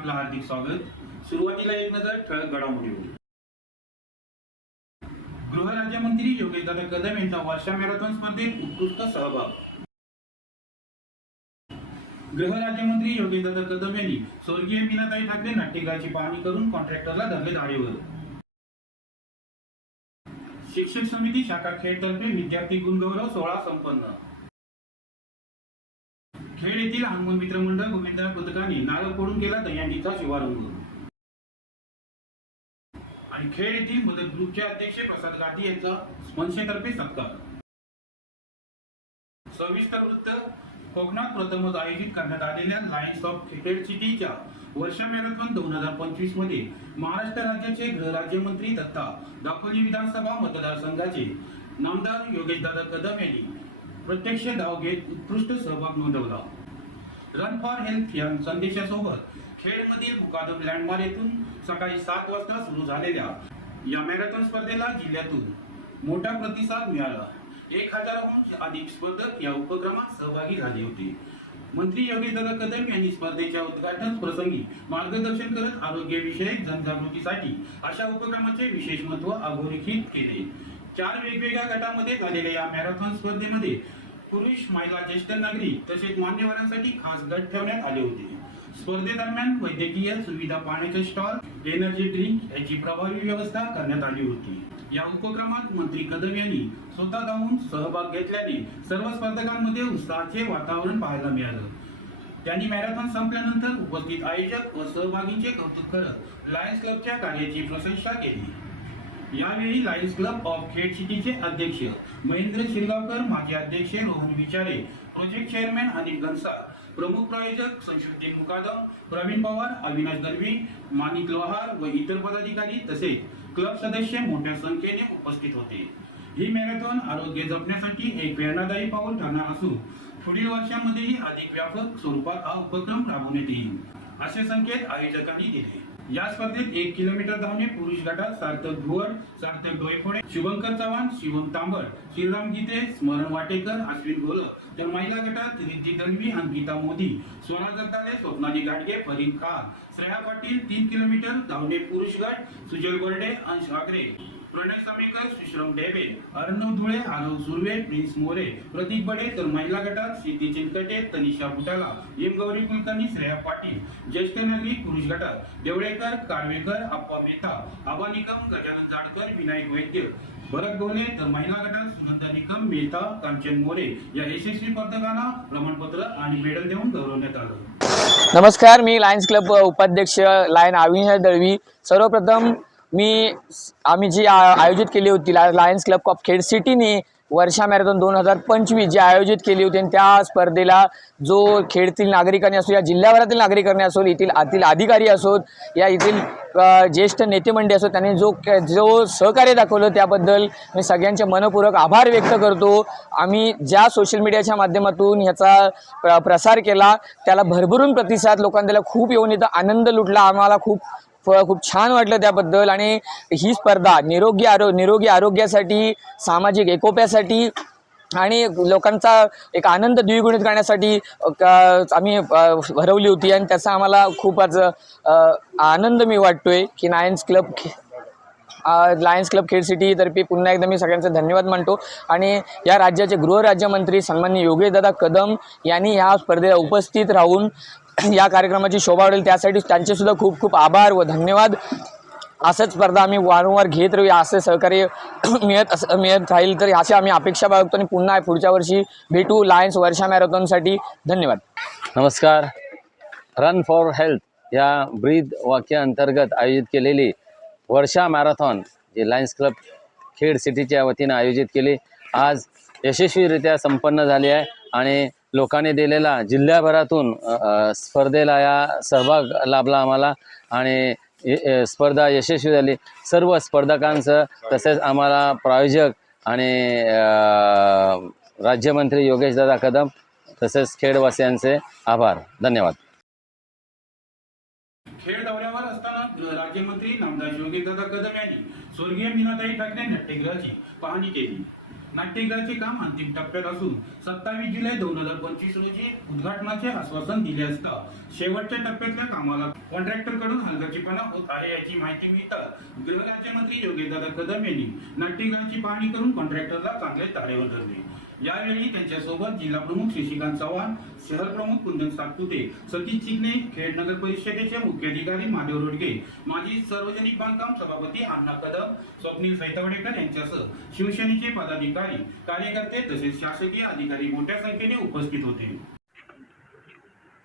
आपलं हार्दिक स्वागत. सुरुवातीला एक नजर ठळक घडामोडीवर गृहराज्यमंत्री योगेशदादा कदम यांचा वर्षा मॅरेथॉन स्पर्धेत उत्कृष्ट सहभाग. गृहराज्यमंत्री योगेशदादा कदम यांनी स्वर्गीय मीनाताई ठाकरे नाट्यगृहाची पाहणी करून कॉन्ट्रॅक्टरला धरले धाडीवर. शिक्षक समिती शाखा खेळतर्फे विद्यार्थी गुणगौरव सोहळा संपन्न. खेड येथील हनुमान मित्र मंडळ गोविंद पथकाने नारळ फोडून केला दहीहंडीचा शुभारंभ आणि खेड येथील मदत ग्रुपचे अध्यक्ष प्रसाद गाठी यांचा मनसेतर्फे सत्कार. सविस्तर वृत्त कोकणात प्रथमच आयोजित करण्यात आलेल्या लायन्स ऑफ क्रिकेट सिटीच्या वर्षा मॅरेथॉन दोन हजार पंचवीसमध्ये महाराष्ट्र राज्याचे गृहराज्यमंत्री दत्ता दापोली विधानसभा मतदारसंघाचे नामदार योगेशदादा कदम यांनी प्रत्यक्ष धाव घेत उत्कृष्ट सहभाग नोंदवला. रन फॉर हेल्थ या संदेशासोबत खेडमधील मुकादम लँडमार्क येथून सकाळी सात वाजता सुरू झालेल्या या मॅरेथॉन स्पर्धेला जिल्ह्यातून मोठा प्रतिसाद मिळाला. एक हजाराहून अधिक स्पर्धक या उपक्रमात सहभागी झाले होते. मंत्री योगेशदादा कदम यांनी स्पर्धेच्या उद्घाटन प्रसंगी मार्गदर्शन करत आरोग्यविषयक जनजागृतीसाठी अशा उपक्रमाचे विशेष महत्त्व अधोरेखित केले. चार वेगवेगळ्या गटामध्ये झालेल्या या मॅरेथॉन स्पर्धेमध्ये पुरुष महिला ज्येष्ठ नागरिक तसेच मान्यवरांसाठी खास गट ठेवण्यात आले होते. स्पर्धेदरम्यान वैद्यकीय सुविधा पाण्याचे स्टॉल एनर्जी ड्रिंक याची प्रभावी व्यवस्था करण्यात आली होती. या उपक्रमात मंत्री कदम यांनी स्वतः जाऊन सहभाग घेतल्याने सर्व स्पर्धकांमध्ये उत्साहाचे वातावरण पाहायला मिळालं. त्यांनी मॅरेथॉन संपल्यानंतर उपस्थित आयोजक व सहभागींचे कौतुक करत लायन्स क्लबच्या कार्याची प्रशंसा केली. यावेळी लायन्स क्लब ऑफ खेड सिटीचे अध्यक्ष महेंद्र शिरगावकर माजी अध्यक्ष रोहन विचारे प्रोजेक्ट चेअरमॅन अनिल गन्साळ प्रमुख प्रायोजक संशुद्दीन मुकादम प्रवीण पवार अविनाश दलवी माणिक लोहार व इतर पदाधिकारी तसेच क्लब सदस्य मोठ्या संख्येने उपस्थित होते. ही मॅरेथॉन आरोग्य जपण्यासाठी एक प्रेरणादायी पाऊल ठरणार असून पुढील वर्षांमध्येही अधिक व्यापक स्वरूपात हा उपक्रम राबवण्यात येईल असे संकेत आयोजकांनी दिले. या स्पर्धेत एक किलोमीटर धावणे पुरुष गटात सार्थक भुवर सार्थक डोयफोडे शुभंकर चव्हाण शिवम तांबर श्रीराम गीते स्मरण वाटेकर अश्विन गोलक तर महिला गटात रिद्धी दलवी अंकिता मोदी स्वरा जगदाले स्वप्नाली गाडगे फरीद खान. श्रेया पाटील तीन किलोमीटर धावणे पुरुष गट सुजल बर्डे अंश आगरे. प्रणय समेकर सुश्रम डेबे अर्णव धुळे आरव सुर्वे प्रिन्स मोरे प्रतीक बडे तर महिला गटात सिद्धी चिनकटे तनिषा बुटाला एम गौरी कुलकर्णी श्रेया पाटील ज्येष्ठ नगरी पुरुष गटात देवळेकर काळवेकर अप्पा मेहता आबा निकम गजानन जाडकर विनायक वैद्य भरत गोले तर महिला गटात सुनंदा निकम मेहता कांचन मोरे या यशस्वी स्पर्धकांना प्रमाणपत्र आणि मेडल देऊन गौरवण्यात आलं. नमस्कार मी लायन्स क्लब उपाध्यक्ष लायन अविनाश दळवी. सर्वप्रथम मी आम्ही जी आ- आयोजित केली होती ला लायन्स क्लब ऑफ खेड सिटीने वर्षा मॅरेथॉन दोन हजार पंचवीस जी आयोजित केली होती आणि त्या स्पर्धेला जो खेडतील नागरिकांनी असो या जिल्ह्याभरातील नागरिकांनी असो येथील आतील अधिकारी असोत या येथील ज्येष्ठ नेते मंडळी असो त्यांनी जो जो सहकार्य दाखवलं त्याबद्दल मी सगळ्यांचे मनपूर्वक आभार व्यक्त करतो. आम्ही ज्या सोशल मीडियाच्या माध्यमातून ह्याचा प्र प्रसार केला त्याला भरभरून प्रतिसाद लोकांना त्याला खूप येऊन इथं आनंद लुटला आम्हाला खूप खूप छान वाटलं त्याबद्दल. आणि ही स्पर्धा निरोगी आरो निरोगी आरोग्यासाठी सामाजिक एकोप्यासाठी आणि लोकांचा एक आनंद द्विगुणित करण्यासाठी आम्ही भरवली होती. आणि त्याचा आम्हाला खूपच आनंद मी वाटतोय की लायन्स क्लब खे- लायन्स क्लब खेड सिटीतर्फे पुन्हा एकदा मी सगळ्यांचे धन्यवाद मानतो. आणि या राज्याचे गृहराज्यमंत्री सन्मान्य योगेशदादा कदम यांनी ह्या स्पर्धेला उपस्थित राहून या कार्यक्रमाची शोभा वाढेल त्यासाठी त्यांचेसुद्धा खूप खूप आभार व धन्यवाद. असंच स्पर्धा आम्ही वारंवार घेत राहूया असं सहकार्य मिळत असं मिळत राहील तर अशी आम्ही अपेक्षा बाळगतो आणि पुन्हा पुढच्या वर्षी भेटू लायन्स वर्षा मॅरेथॉनसाठी. धन्यवाद. नमस्कार. रन फॉर हेल्थ या ब्रीद वाक्याअंतर्गत आयोजित केलेली वर्षा मॅरेथॉन जे लायन्स क्लब खेड सिटीच्या वतीनं आयोजित केली आज यशस्वीरित्या संपन्न झाली आहे आणि लोकांनी दिलेला जिल्ह्याभरातून स्पर्धेला या सहभाग लाभला आम्हाला आणि स्पर्धा यशस्वी झाली. सर्व स्पर्धकांचं तसेच आम्हाला प्रायोजक आणि अ, राज्यमंत्री योगेशदादा कदम तसेच खेडवासियांचे आभार. धन्यवाद. खेड दौऱ्यावर असताना राज्यमंत्री नामदार योगेशदादा कदम यांनी स्वर्गीय मीनाताई ठाकरे नाट्यगृहाची पाहणी केली. नाट्यगृहाचे काम अंतिम टप्प्यात असून सत्तावीस जुलै दोन हजार पंचवीस रोजी उद्घाटनाचे आश्वासन दिले असता शेवटच्या टप्प्यातल्या कामाला कॉन्ट्रॅक्टरकडून हलगर्जीपणा होत आहे याची माहिती मिळताच गृहराज्यमंत्री योगेशदादा कदम यांनी नाट्यगृहाची पाहणी करून कॉन्ट्रॅक्टरला चांगले तारेवर धरले. यावेळी त्यांच्यासोबत जिल्हा प्रमुख शशिकांत चव्हाण शहर प्रमुख कुंदन सातपुते सतीश चिकणे खेड नगर परिषदेचे मुख्याधिकारी महादेव रोडगे माजी सार्वजनिक बांधकाम सभापती अण्णा कदम स्वप्नील सैतवडेकर यांच्यासह शिवसेनेचे पदाधिकारी कार्यकर्ते तसेच शासकीय अधिकारी मोठ्या संख्येने उपस्थित होते.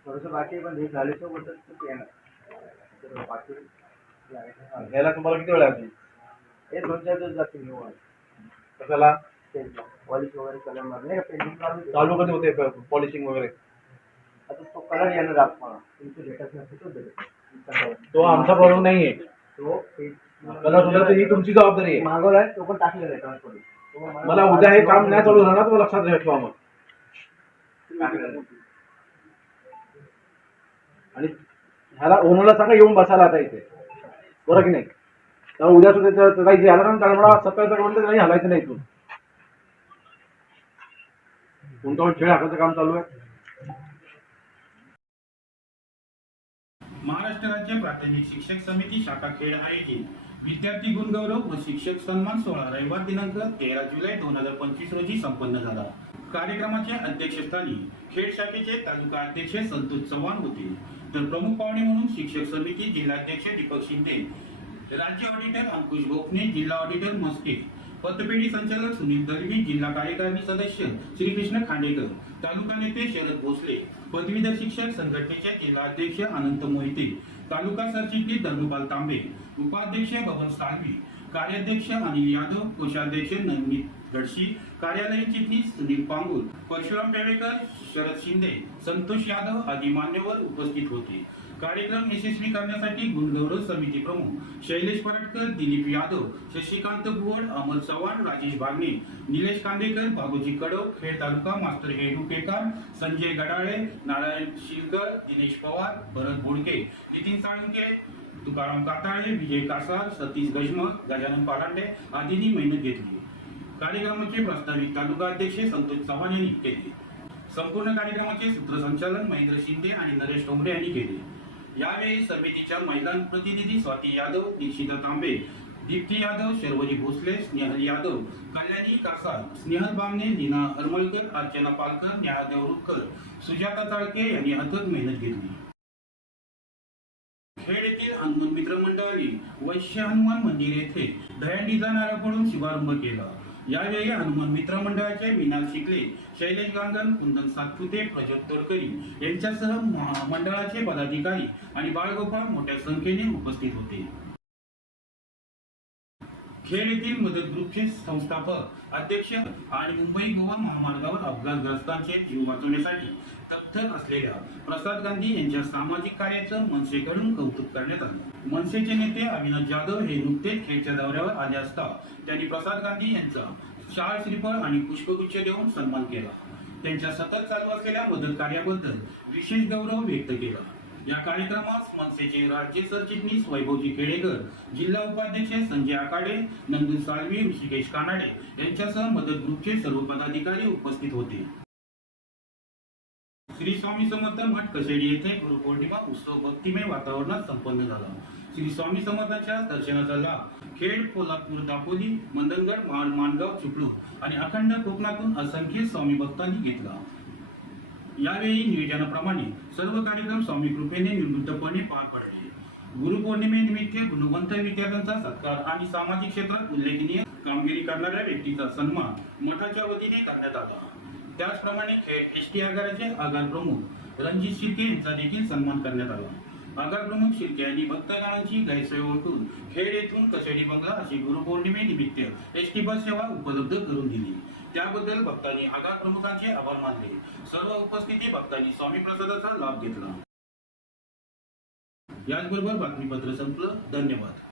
बाकी हे झाले तर घ्यायला तुम्हाला किती वेळ लागेल? हे दोन चार दिवस जातील कशाला? पॉलिश वगैरे कलर मारले. नाही पेंटिंग चालू आहे. कधी होते? पॉलिशिंग वगैरे? आता तो कलर येणार आपण तुमचं भेटत नसते तो भेटेल तो आमचा प्रॉब्लेम नाहीये. तो कलर सुद्धा ही तुमची जबाबदारी आहे. मागवलाय तो पण टाकलेला आहे ट्रान्सपोर्ट मला उद्या हे काम नाही चालू झालं ना तुम्हाला लक्षात ठेवा मग आहे. आणि ह्याला ओनरला सांगा येऊन बसायला आता इथे. बरं की नाही? तर उद्या सुद्धा काही झालं ना त्याला मला सकाळी सकाळी म्हणलं नाही हलायचं नाही इथून. कोणतं खेळ हाकाचं काम चालू आहे? महाराष्ट्र राज्य प्राथमिक शिक्षक समिती शाखा खेळ आयोजित. विद्यार्थी गुणगौरव व शिक्षक सन्मान सोहळा रविवार दिनांक तेरा जुलै दोन हजार पंचवीस रोजी संपन्न झाला. कार्यक्रमाच्या अध्यक्षस्थानी खेड शाखेचे तालुका अध्यक्ष संतोष चव्हाण होते. तर प्रमुख पाहुणे म्हणून शिक्षक समिती जिल्हाध्यक्ष दीपक शिंदे राज्य ऑडिटर अंकुश गोखणे जिल्हा ऑडिटर मस्के पतपेढी संचालक सुनील दळवी जिल्हा कार्यकारिणी सदस्य श्रीकृष्ण खांडेकर तालुका नेते शरद भोसले पदवीधर शिक्षक संघटनेचे जिल्हाध्यक्ष अनंत मोहिते तालुका सरचिटणीस धर्मपाल तांबे उपाध्यक्ष भवन साळवी कार्याध्यक्ष अनिल यादव कोषाध्यक्ष नवनीत गडशी कार्यालय चिटणीस सुनील पांगुल परशुराम पेवेकर शरद शिंदे संतोष यादव आदी मान्यवर उपस्थित होते. कार्यक्रम यशस्वी करण्यासाठी गुणगौरव समिती प्रमुख शैलेश परटकर दिलीप यादव शशिकांत भुवड अमर चव्हाण राजेश बागणे निलेश कांदेकर भागोजी कडव खेड तालुका मास्तर हेडुकेकर संजय गडाळे नारायण शिरकर दिनेश पवार भरत बोडके नितीन साळुंके तुकाराम काताळे विजय कासार सतीश गजमल गजानन पारांडे आदींनी मेहनत घेतली. कार्यक्रमाचे प्रस्तावित तालुका अध्यक्ष संतोष चव्हाण यांनी केले. संपूर्ण कार्यक्रमाचे सूत्रसंचालन महेंद्र शिंदे आणि नरेश टोंबरे यांनी केले. यावेळी समितीच्या महिला प्रतिनिधी स्वाती यादव दीक्षिता तांबे दीप्ती यादव शर्वरी भोसले स्नेहल यादव कल्याणी कासार स्नेहल बामणे लीना हरमलकर अर्चना पालकर न्यायादेव देवरुखकर सुजाता ताळके यांनी अथक मेहनत घेतली. खेड येथील हनुमान मित्र मंडळाने वैश्य हनुमान मंदिर येथे दहंडीचा जाणाऱ्याकडून शुभारंभ केला. यावेळी हनुमान मित्रमंडळाचे मीनाल शिकले शैलेश गांगन कुंदन सातपुते प्रज्वल तोडकरी यांच्यासह मंडळाचे पदाधिकारी आणि बाळगोपाळ मोठ्या संख्येने उपस्थित होते. खेड येथील मदत ग्रुपचे संस्थापक अध्यक्ष आणि मुंबई गोवा महामार्गावर अपघातग्रस्तांचे जीव वाचवण्यासाठी तत्पर असलेल्या प्रसाद गांधी यांच्या सामाजिक कार्याचं मनसेकडून कौतुक करण्यात आलं. मनसेचे नेते अविनाश जाधव हे नुकतेच खेडच्या दौऱ्यावर आले असता त्यांनी प्रसाद गांधी यांचा शाळ श्रीफळ आणि पुष्पगुच्छ देऊन सन्मान केला. त्यांच्या सतत चालू असलेल्या मदत कार्याबद्दल विशेष गौरव व्यक्त केला. या कार्यक्रमास मनसेचे राज्य सरचिटणीस वैभवजी केडेकर जिल्हा उपाध्यक्ष संजय आकाडे नंदू साळवी ऋषिकेश कानाडे यांच्यासह मदत ग्रुपचे सर्व पदाधिकारी उपस्थित होते. श्री स्वामी समर्थ मठ कसेडी येथे गुरुपौर्णिमा उत्सव भक्तिमय वातावरणात संपन्न झाला. श्री स्वामी समर्थाच्या दर्शनाचा लाभ खेड कोल्हापूर दापोली मंदनगड महाड मानगाव चिपळूण आणि अखंड कोकणातून असंख्य स्वामी भक्तांनी घेतला. यावेळी नियोजनाप्रमाणे सर्व कार्यक्रम स्वामी कृपेने निर्बुद्धपणे पार पडले. गुरुपौर्णिमेनिमित्त गुणवंत विद्यार्थ्यांचा सत्कार आणि सामाजिक क्षेत्रात उल्लेखनीय कामगिरी करणाऱ्या व्यक्तीचा सन्मान मठाच्या वतीने करण्यात आला. त्याचप्रमाणे एस टी आगाराचे आगार प्रमुख रणजित शिर्के यांचा देखील सन्मान करण्यात आला. आगार प्रमुख शिर्के यांनी भक्तगणांची गैरसोय ओळखून खेड येथून कसेडी बंगला अशी गुरुपौर्णिमेनिमित्त एस टी बस सेवा उपलब्ध करून दिली. त्याबद्दल भक्तांनी आगार प्रमुखांचे आभार मानले. सर्व उपस्थिती भक्तांनी स्वामी प्रसादाचा लाभ घेतला. याचबरोबर बातमीपत्र संपलं. धन्यवाद.